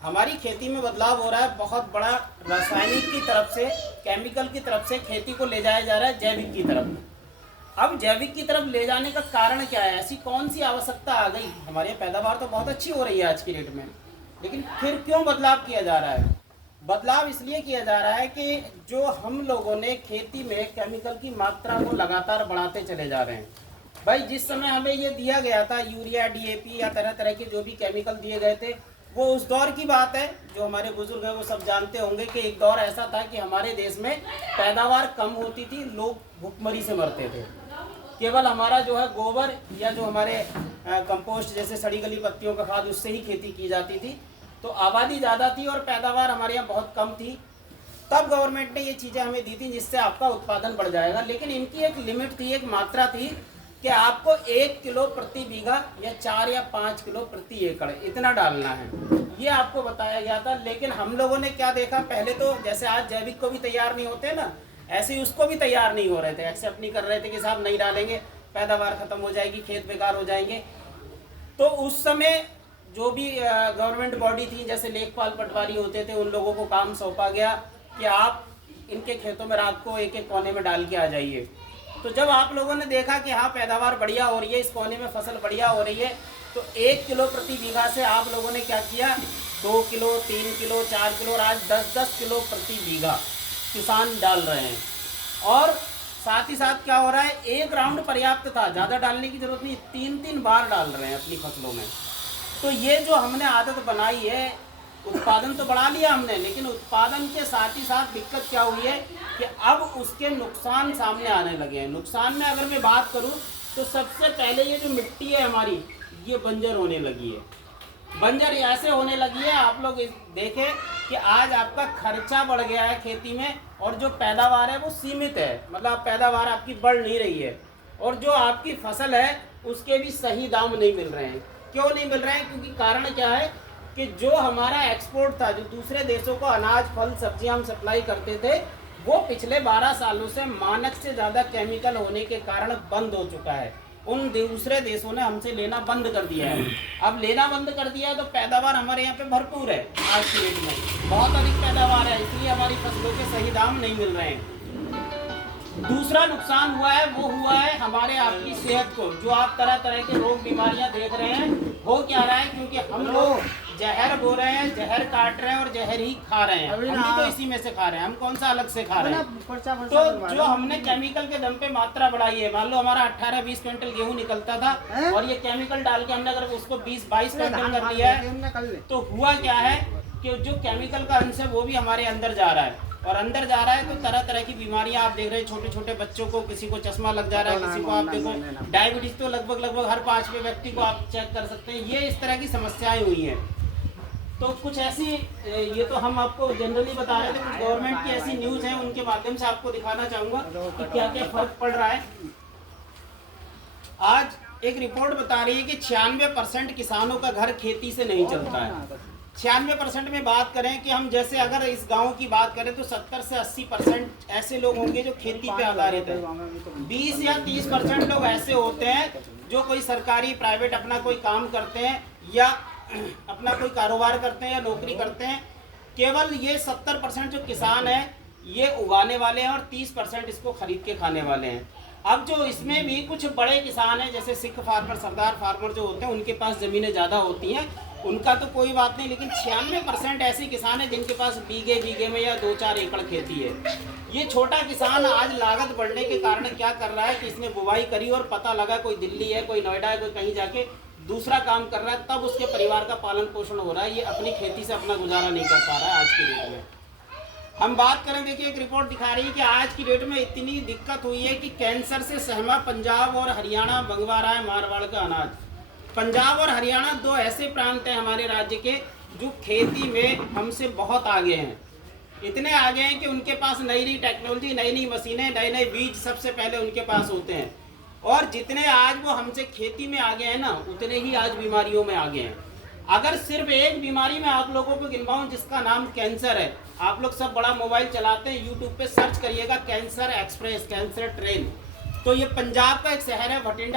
हमारी खेती में बदलाव हो रहा है, बहुत बड़ा। रासायनिक की तरफ से, केमिकल की तरफ से खेती को ले जाया जा रहा है जैविक की तरफ। अब जैविक की तरफ ले जाने का कारण क्या है? ऐसी कौन सी आवश्यकता आ गई? हमारी पैदावार तो बहुत अच्छी हो रही है आज की डेट में, लेकिन फिर क्यों बदलाव किया जा रहा है? बदलाव इसलिए किया जा रहा है कि जो हम लोगों ने खेती में केमिकल की मात्रा को लगातार बढ़ाते चले जा रहे हैं। भाई, जिस समय हमें ये दिया गया था यूरिया, डीएपी या तरह तरह के जो भी केमिकल दिए गए थे, वो उस दौर की बात है। जो हमारे बुजुर्ग हैं वो सब जानते होंगे कि एक दौर ऐसा था कि हमारे देश में पैदावार कम होती थी, लोग भुखमरी से मरते थे। केवल हमारा जो है गोबर या जो हमारे कंपोस्ट जैसे सड़ी गली पत्तियों का खाद, उससे ही खेती की जाती थी। तो आबादी ज़्यादा थी और पैदावार हमारे यहाँ बहुत कम थी। तब गवर्नमेंट ने ये चीज़ें हमें दी थी जिससे आपका उत्पादन बढ़ जाएगा, लेकिन इनकी एक लिमिट थी, एक मात्रा थी कि आपको 1 किलो प्रति बीघा या 4 या 5 किलो प्रति एकड़ इतना डालना है, ये आपको बताया गया था। लेकिन हम लोगों ने क्या देखा, पहले तो जैसे आज जैविक को भी तैयार नहीं होते ना, ऐसे ही उसको भी तैयार नहीं हो रहे थे, एक्सेप्ट नहीं कर रहे थे कि साहब नहीं डालेंगे, पैदावार खत्म हो जाएगी, खेत बेकार हो जाएंगे। तो उस समय जो भी गवर्नमेंट बॉडी थी, जैसे लेखपाल पटवारी होते थे, उन लोगों को काम सौंपा गया कि आप इनके खेतों में रात को एक एक कोने में डाल के आ जाइए। तो जब आप लोगों ने देखा कि हाँ पैदावार बढ़िया हो रही है, इस कोने में फसल बढ़िया हो रही है, तो 1 किलो प्रति बीघा से आप लोगों ने क्या किया, 2 किलो, 3 किलो, 4 किलो और आज 10-10 किलो प्रति बीघा किसान डाल रहे हैं। और साथ ही साथ क्या हो रहा है, एक राउंड पर्याप्त था, ज़्यादा डालने की जरूरत नहीं, 3-3 बार डाल रहे हैं अपनी फसलों में। तो ये जो हमने आदत बनाई है, उत्पादन तो बढ़ा लिया हमने, लेकिन उत्पादन के साथ ही साथ दिक्कत क्या हुई है कि अब उसके नुकसान सामने आने लगे हैं। नुकसान में अगर मैं बात करूं तो सबसे पहले ये जो मिट्टी है हमारी, ये बंजर होने लगी है। बंजर ऐसे होने लगी है, आप लोग देखें कि आज आपका खर्चा बढ़ गया है खेती में और जो पैदावार है वो सीमित है, मतलब पैदावार आपकी बढ़ नहीं रही है। और जो आपकी फसल है उसके भी सही दाम नहीं मिल रहे हैं। क्यों नहीं मिल रहे हैं? क्योंकि कारण क्या है कि जो हमारा एक्सपोर्ट था, जो दूसरे देशों को अनाज, फल, सब्जियां हम सप्लाई करते थे, वो पिछले 12 सालों से मानक से ज़्यादा केमिकल होने के कारण बंद हो चुका है। उन दूसरे देशों ने हमसे लेना बंद कर दिया है। अब लेना बंद कर दिया है तो पैदावार हमारे यहाँ पे भरपूर है, आज की डेट में बहुत अधिक पैदावार है, इसलिए हमारी फसलों के सही दाम नहीं मिल रहे हैं। दूसरा नुकसान हुआ है, वो हुआ है हमारे आपकी सेहत को। जो आप तरह तरह के रोग बीमारियां देख रहे हैं, हो क्या रहा है, क्योंकि हम लोग जहर बो रहे हैं, जहर काट रहे हैं और जहर ही खा रहे हैं। हम भी तो इसी में से खा रहे हैं, हम कौन सा अलग से खा रहे हैं? तो जो हमने केमिकल के दम पे मात्रा बढ़ाई है, मान लो हमारा 18-20 क्विंटल गेहूं निकलता था और ये केमिकल डाल के हमने अगर उसको 20-22 क्विंटल कर लिया है, तो हुआ क्या है कि जो केमिकल का अंश है वो भी हमारे अंदर जा रहा है। और अंदर जा रहा है तो तरह तरह की बीमारियां आप देख रहे हैं, छोटे छोटे बच्चों को, किसी को चश्मा लग जा रहा है, किसी को आप देखो डायबिटीज तो लगभग हर 5वें व्यक्ति को आप चेक कर सकते हैं। ये इस तरह की समस्याएं हुई हैं। तो कुछ ऐसी, ये तो हम आपको जनरली बता रहे थे, कुछ गवर्नमेंट की ऐसी न्यूज है, उनके माध्यम से आपको दिखाना चाहूंगा कि क्या क्या फर्क पड़ रहा है। आज एक रिपोर्ट बता रही है कि 96% किसानों का घर खेती से नहीं चलता है। 96% में बात करें कि हम जैसे अगर इस गांव की बात करें तो 70 से 80% ऐसे लोग होंगे जो खेती पे आधारित है। 20 या 30% लोग ऐसे होते हैं जो कोई सरकारी, प्राइवेट अपना कोई काम करते हैं या अपना कोई कारोबार करते हैं या नौकरी करते हैं। केवल ये 70% जो किसान है ये उगाने वाले हैं और 30% इसको खरीद के खाने वाले हैं। अब जो इसमें भी कुछ बड़े किसान हैं, जैसे सिख फार्मर, सरदार फार्मर जो होते हैं, उनके पास ज़मीनें ज़्यादा होती हैं, उनका तो कोई बात नहीं, लेकिन 96% ऐसे किसान हैं जिनके पास बीघे में या 2-4 एकड़ खेती है। ये छोटा किसान आज लागत बढ़ने के कारण क्या कर रहा है कि इसने बुवाई करी और पता लगा कोई दिल्ली है, कोई नोएडा है, कोई कहीं जाके दूसरा काम कर रहा है, तब उसके परिवार का पालन पोषण हो रहा है। ये अपनी खेती से अपना गुजारा नहीं कर पा रहा है आज की डेट में। हम बात करें, देखिए एक रिपोर्ट दिखा रही है कि आज की डेट में इतनी दिक्कत हुई है कि कैंसर से सहमा पंजाब और हरियाणा मंगवा रहा है मारवाड़ का अनाज। पंजाब और हरियाणा 2 ऐसे प्रांत हैं हमारे राज्य के जो खेती में हमसे बहुत आगे हैं। इतने आगे हैं कि उनके पास नई नई टेक्नोलॉजी, नई नई मशीनें, नए नए बीज सबसे पहले उनके पास होते हैं। और जितने आज वो हमसे खेती में आगे हैं ना, उतने ही आज बीमारियों में आगे हैं। अगर सिर्फ एक बीमारी में आप लोगों को गिनवाऊं जिसका नाम कैंसर है, आप लोग सब बड़ा मोबाइल चलाते हैं, यूट्यूब पे सर्च करिएगा कैंसर एक्सप्रेस, कैंसर ट्रेन। तो ये पंजाब का एक शहर है भटिंडा,